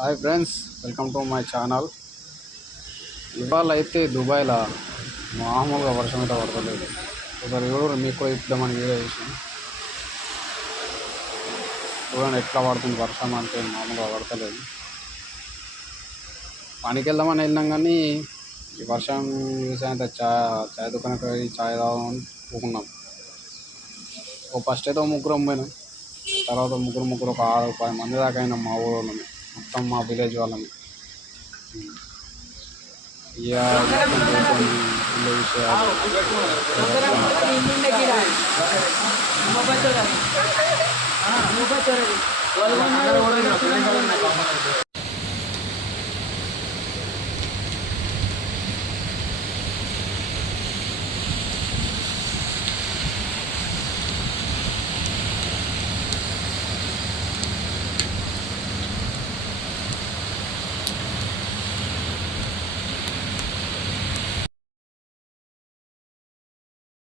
Hi friends welcome to my channel ఇవాళ అయితే దుబాయ్లో మామూలుగా వర్షం అయితే పడతలేదు. ఒకరు ఎవరు మీకు కూడా ఇప్పుడమని వీడియో చేసాను చూడండి ఎట్లా పడుతుంది వర్షం అంటే మామూలుగా పడతలేదు. పనికి వెళ్దామని వెళ్ళినాం కానీ ఈ వర్షం చూసేంత ఛాయ్ చాయ్ దుకాణం ఛాయ్ చాయ్ తాగుదామని పోకున్నాం ఓ ఫస్ట్ అయితే ముగ్గురం పోయినాం. తర్వాత ముగ్గురు ముగ్గురు ఒక ఆరు పది మంది దాకా అయినాం మా ఊళ్ళో మొత్తం మా విలేజ్ వాళ్ళని ఇక విషయాలు మొబైల్